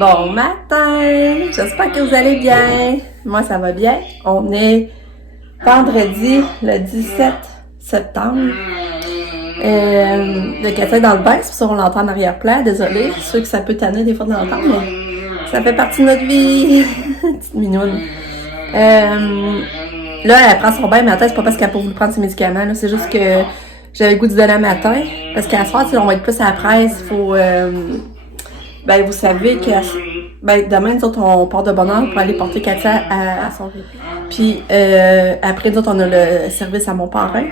Bon matin! J'espère que vous allez bien. Moi, ça va bien. On est vendredi, le 17 septembre. Le café dans le bain, c'est pour ça qu'on l'entend en arrière-plan. Désolée, c'est sûr que ça peut tanner des fois de l'entendre, mais ça fait partie de notre vie. Petite minoune. Là, elle prend son bain matin, c'est pas parce qu'elle a pas voulu prendre ses médicaments, là. C'est juste que j'avais le goût du donner le matin. Parce qu'à soir, on va être plus à la presse. Il faut... ben, vous savez que demain, nous autres, on part de bonne heure pour aller porter Katia à son répit. Puis après, nous autres, on a le service à mon parrain.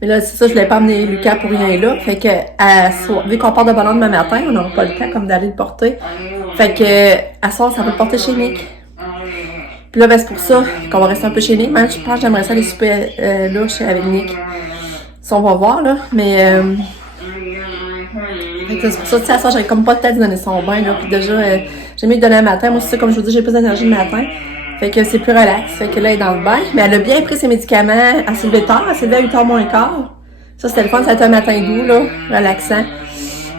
Mais là, c'est ça, je voulais pas amener Lucas pour rien là. Fait que, vu qu'on part de bonne heure demain matin, on n'aura pas le temps comme d'aller le porter. Fait que, à soir, ça va le porter chez Nick. Puis là, ben, c'est pour ça qu'on va rester un peu chez Nick. Même, je pense que j'aimerais ça aller souper là, avec Nick. Ça, on va voir, là. Mais, c'est pour ça, tu sais, à ça, j'avais comme pas de tête de donner son bain, là. Puis déjà, j'ai mieux de donner le matin. Moi, c'est ça, comme je vous dis, j'ai plus d'énergie le matin. Fait que c'est plus relax. Fait que là, elle est dans le bain. Mais elle a bien pris ses médicaments. Elle s'est levée tard. Elle s'est levée à 8h moins quart. Ça, c'était le fun. Ça a été un matin doux, là. Relaxant.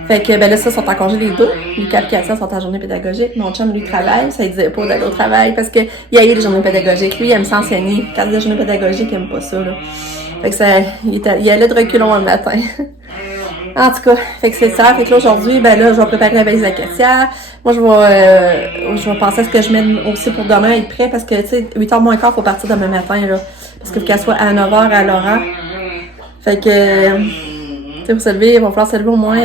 Fait que, ben là, ça, sont en congé les deux. Lucas et Katia sont en journée pédagogique. Mon chum, lui, travaille. Ça, il disait pas d'aller au travail parce que il a eu les journées pédagogiques. Lui, il aime s'enseigner. Quand il y a des journées pédagogiques, il aime pas ça, là. Fait que ça, il allait de reculons le matin. En tout cas, fait que c'est ça. Fait que là, aujourd'hui, ben là, je vais préparer la valise à Katia. Moi, je vais penser à ce que je mène aussi pour demain, être prêt, parce que, tu sais, 8h moins quart, faut partir demain matin, là. Parce que faut qu'elle soit à 9h à Laurent. Fait que, tu sais, pour se lever, il va falloir se lever au moins,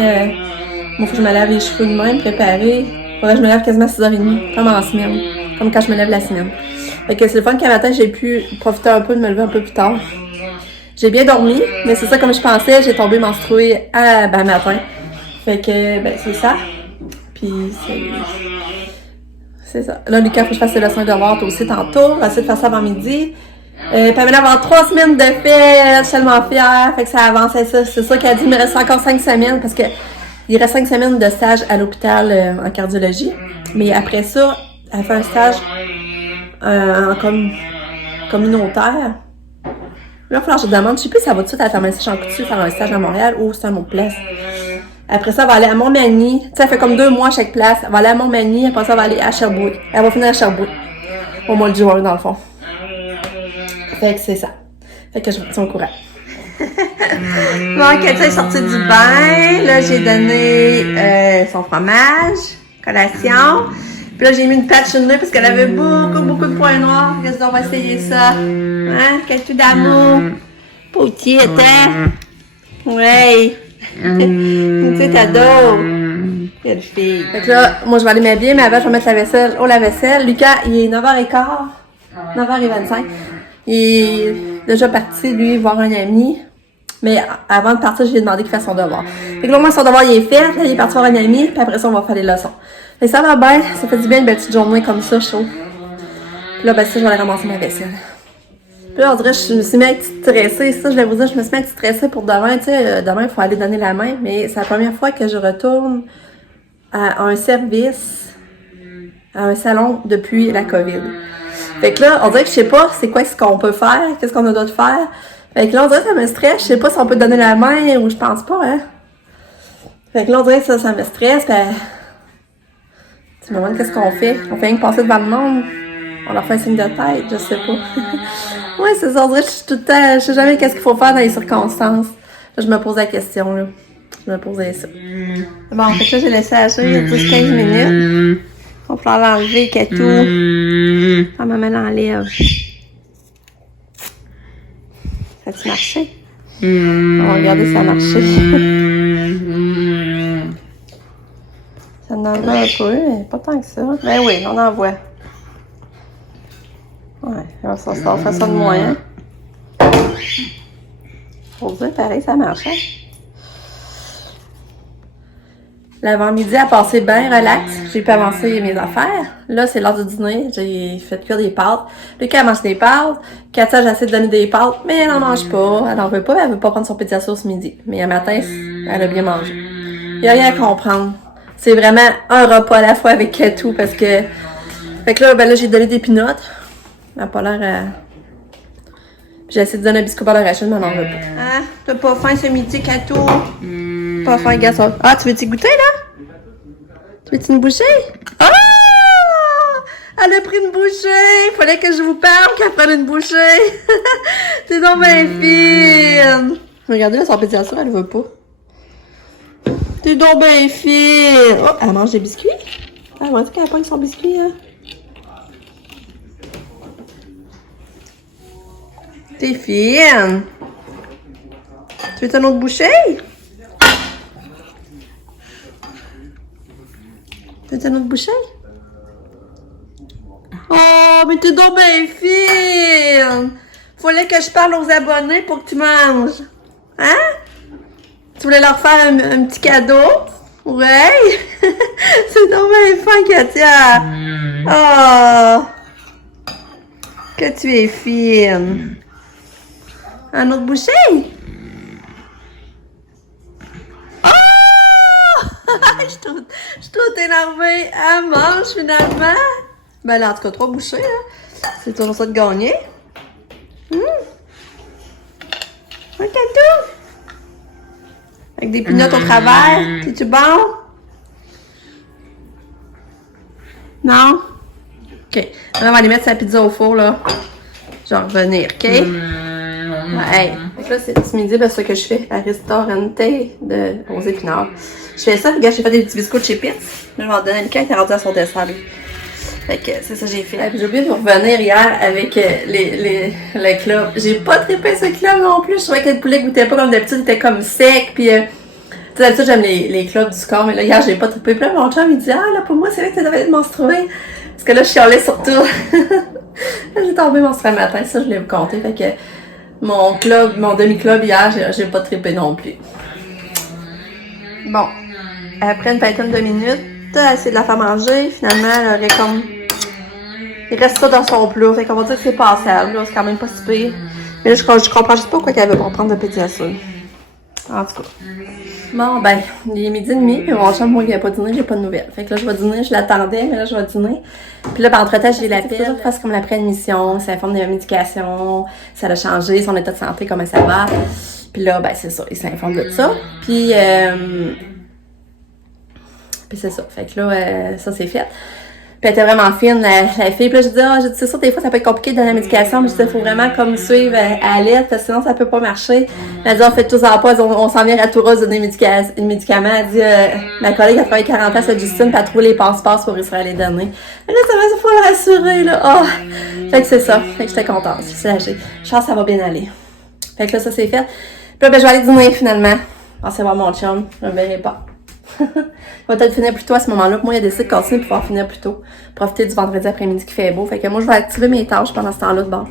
moi, faut que je me lave les cheveux de même, préparer. Faudrait que je me lave quasiment à 6h30, comme en semaine. Comme quand je me lève la semaine. Fait que c'est le fun qu'un matin, j'ai pu profiter un peu de me lever un peu plus tard. J'ai bien dormi, mais c'est ça comme je pensais, j'ai tombé menstruée matin. Fait que, ben, c'est ça. Puis, c'est ça. Là, Lucas, faut que je fasse ses leçons de devoir aussi tantôt. On va essayer de faire ça avant midi. Pamela, avant 3 semaines de fait, je suis tellement fière. Fait que ça avance, ça. C'est ça qu'elle a dit, il me reste encore 5 semaines parce que il reste 5 semaines de stage à l'hôpital en cardiologie. Mais après ça, elle fait un stage en communautaire. Là, il va falloir que je demande, je sais plus si ça va tout de suite à la pharmacie Jean Coutu faire un stage à Montréal ou c'est une autre place. Après ça, elle va aller à Montmagny. Tu sais, elle fait comme 2 mois à chaque place. Elle va aller à Montmagny, après ça, elle va aller à Sherbrooke. Elle va finir à Sherbrooke. Au mois de juin, dans le fond. Fait que c'est ça. Fait que je vous tiens au courant. Bon, Katia est sortie du bain. Là, j'ai donné son fromage, collation. Puis là, j'ai mis une patch sur le nez parce qu'elle avait beaucoup de points noirs. Qu'est-ce qu'on va essayer ça? Hein? Quelque d'amour. Petite, hein? Ouais. Tu sais, t'adores. Quelle fille. Fait que là, moi, je vais aller m'habiller, mais avant, je vais mettre la vaisselle au lave-vaisselle. Lucas, il est 9h15. 9h25. Il est déjà parti, lui, voir un ami. Mais avant de partir, je lui ai demandé qu'il fasse son devoir. Fait que là, moi, son devoir, il est fait. Là, il est parti voir un ami. Puis après ça, on va faire les leçons. Et ça va bien, ça fait du bien une belle petite journée comme ça, chaud. Puis là, ben ça, je vais aller ramasser ma vaisselle. Puis là, on dirait que je me suis mis à être stressée. Ça, je vais vous dire, je me suis mis à être stressée pour demain. Tu sais, demain, il faut aller donner la main. Mais c'est la première fois que je retourne à un service, à un salon depuis la COVID. Fait que là, on dirait que je sais pas c'est quoi ce qu'on peut faire, qu'est-ce qu'on a d'autre faire. Fait que là, on dirait que ça me stresse. Je sais pas si on peut donner la main ou je pense pas, hein. Fait que là, on dirait que ça me stresse. Ben, tu me demandes qu'est-ce qu'on fait? On fait rien que passer devant le monde? On leur fait un signe de tête? Je sais pas. Ouais, c'est ça. On dirait que je suis tout le temps... Je sais jamais qu'est-ce qu'il faut faire dans les circonstances. Là, je me pose la question, là. Je me posais ça. Bon, fait que là, j'ai laissé agir il y a 10-15 minutes. Il va falloir l'enlever, Katou. Ah, maman l'enlève. Ça a-tu marché? On va regarder si ça a marché. Ça en envoie un peu, mais pas tant que ça. Ben oui, on en voit. Ouais, on fait ça de moyen. Faut dire, pareil, ça marche, hein? L'avant-midi a passé bien relax. J'ai pu avancer mes affaires. Là, c'est l'heure du dîner. J'ai fait cuire des pâtes. Lucas, elle mange des pâtes. Katia, j'essaie de donner des pâtes, mais elle n'en mange pas. Elle n'en veut pas. Elle veut pas prendre son pédiature ce midi. Mais un matin, elle a bien mangé. Il n'y a rien à comprendre. C'est vraiment un repas à la fois avec Katou parce que... Fait que là, ben là, j'ai donné des peanuts. Elle n'a pas l'air... J'ai essayé de donner un biscuit par l'arachide, mais elle n'en veut pas. Hein? T'as pas faim ce midi, Katou? Pas faim, garçon. Ah, tu veux t'y goûter, là? Tu Veux-tu une bouchée? Ah! Elle a pris une bouchée! Il fallait que je vous parle qu'elle prenne une bouchée! T'es donc bien fine! Regardez là, son pédiatre, elle veut pas. T'es donc bien fine! Oh, elle mange des biscuits? Ah, on va dire qu'elle a pas son biscuit, hein? T'es fine! Tu veux une autre bouchée? Tu veux une autre bouchée? Oh, mais t'es donc bien fine! Fallait que je parle aux abonnés pour que tu manges. Hein? Tu voulais leur faire un petit cadeau? Ouais! C'est donc bien fin, Katia! Oh! Que tu es fine! Un autre bouchée? Oh! Je suis trop énervée. Elle mange finalement. Ben là, en tout cas, 3 bouchées. Hein. C'est toujours ça de gagner. Un cadeau. Avec des pinottes au travers. C'est-tu bon? Non? OK. On va aller mettre sa pizza au four, là. Je vais revenir, OK? Hey, là, c'est ce midi, ben, ce que je fais à Ristorante aux épinards. Je fais ça, regarde, j'ai fait des petits biscuits chez Pitts. Là, je vais en donner une qui est rendu à son dessert, lui. Fait que c'est ça que j'ai fait. J'ai oublié de vous revenir hier avec le club. J'ai pas trippé ce club non plus. Je trouvais que le poulet goûtait pas comme d'habitude, il était comme sec. Puis, tu sais, d'habitude, j'aime les clubs du corps, mais là, hier, j'ai pas trippé. Puis là, mon chum, il dit, ah, là, pour moi, c'est vrai que tu devais être menstruée. Parce que là, je chialais surtout. J'ai tombé menstruée le matin, ça, je l'ai compté. Fait que mon demi-club hier, j'ai pas trippé non plus. Bon, après une vingtaine de minutes, elle essaie de la faire manger. Finalement, elle aurait comme... Il reste ça dans son plat. Fait qu'on va dire que c'est passable. C'est quand même pas si pire. Mais là, je comprends juste pas pourquoi qu'elle veut pas prendre de pédiature. En tout cas. Bon, ben, il est 12h30. Puis mon chum, moi, il a pas dîné, j'ai pas de nouvelles. Fait que là, je vais dîner. Je l'attendais, mais là, je vais dîner. Puis là, entre-temps, j'ai l'appel. Toujours fasse comme l'après-émission. Ça informe de la médication. Ça a changé, son état de santé, comment ça va. Puis là, ben, c'est ça. Il s'informe de ça. Puis c'est ça. Fait que là, ça, c'est fait. Puis elle était vraiment fine, la fille. Puis là, je dis, c'est sûr, des fois, ça peut être compliqué de donner la médication, mais je dis, il faut vraiment comme suivre à l'aide, parce que sinon, ça peut pas marcher. Elle dit, on fait tous en pas, on s'en vient à Touros donner des médicaments. Elle dit, ma collègue a travaillé 40 ans, c'est Justine, puis elle a trouvé les passeports pour réussir à les donner. Et là, ça va, il faut le rassurer, là. Oh! Fait que c'est ça. Fait que j'étais contente. Je suis soulagée. Je pense que ça va bien aller. Fait que là, ça, c'est fait. Puis là, ben, je vais aller dîner, finalement. Pensez voir mon chum. Je me verrai pas. Il va peut-être finir plus tôt à ce moment-là. Moi, il a décidé de continuer pour pouvoir finir plus tôt. Profiter du vendredi après-midi qui fait beau. Fait que moi, je vais activer mes tâches pendant ce temps-là de bord.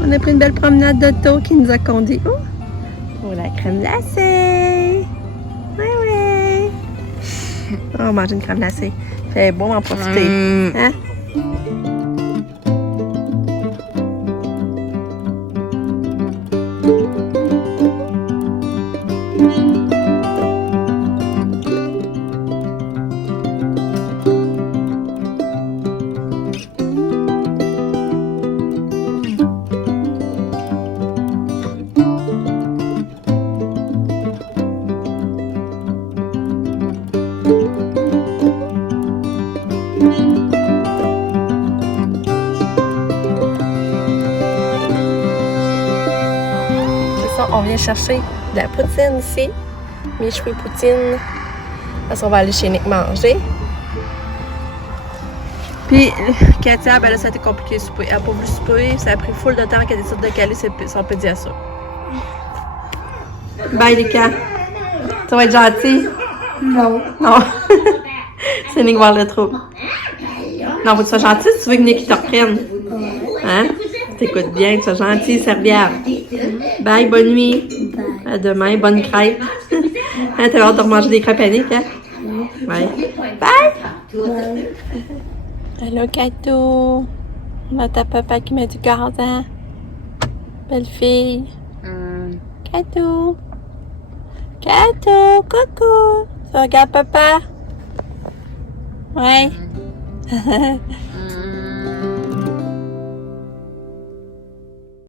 On a pris une belle promenade d'auto qui nous a conduit pour la crème glacée. Ouais. Oh, on mange une crème glacée. C'est bon en profiter. Hein? C'est ça, on vient chercher de la poutine ici. Mes cheveux poutine. Parce qu'on va aller chez Nick manger. Puis, Katia, ben là, ça a été compliqué de souper. Elle n'a pas voulu souper. Ça a pris full de temps qu'elle décide de caler son pédiasure. Bye, Lika. Tu vas être gentil? Non. Non. C'est Nick voir le trou. Non, faut que tu sois gentil si tu veux que Nick te reprenne. Hein? T'écoutes bien, que tu sois gentil, serviable. Bye, bonne nuit. Bye. À demain, bonne crêpe. Hein, t'as hâte de remanger des crêpes à Nick, hein? Bye. Bye! Allô, Kato. On a ta papa qui met du gaz, hein? Belle fille. Kato. Kato, coucou. Tu regardes papa? Ouais.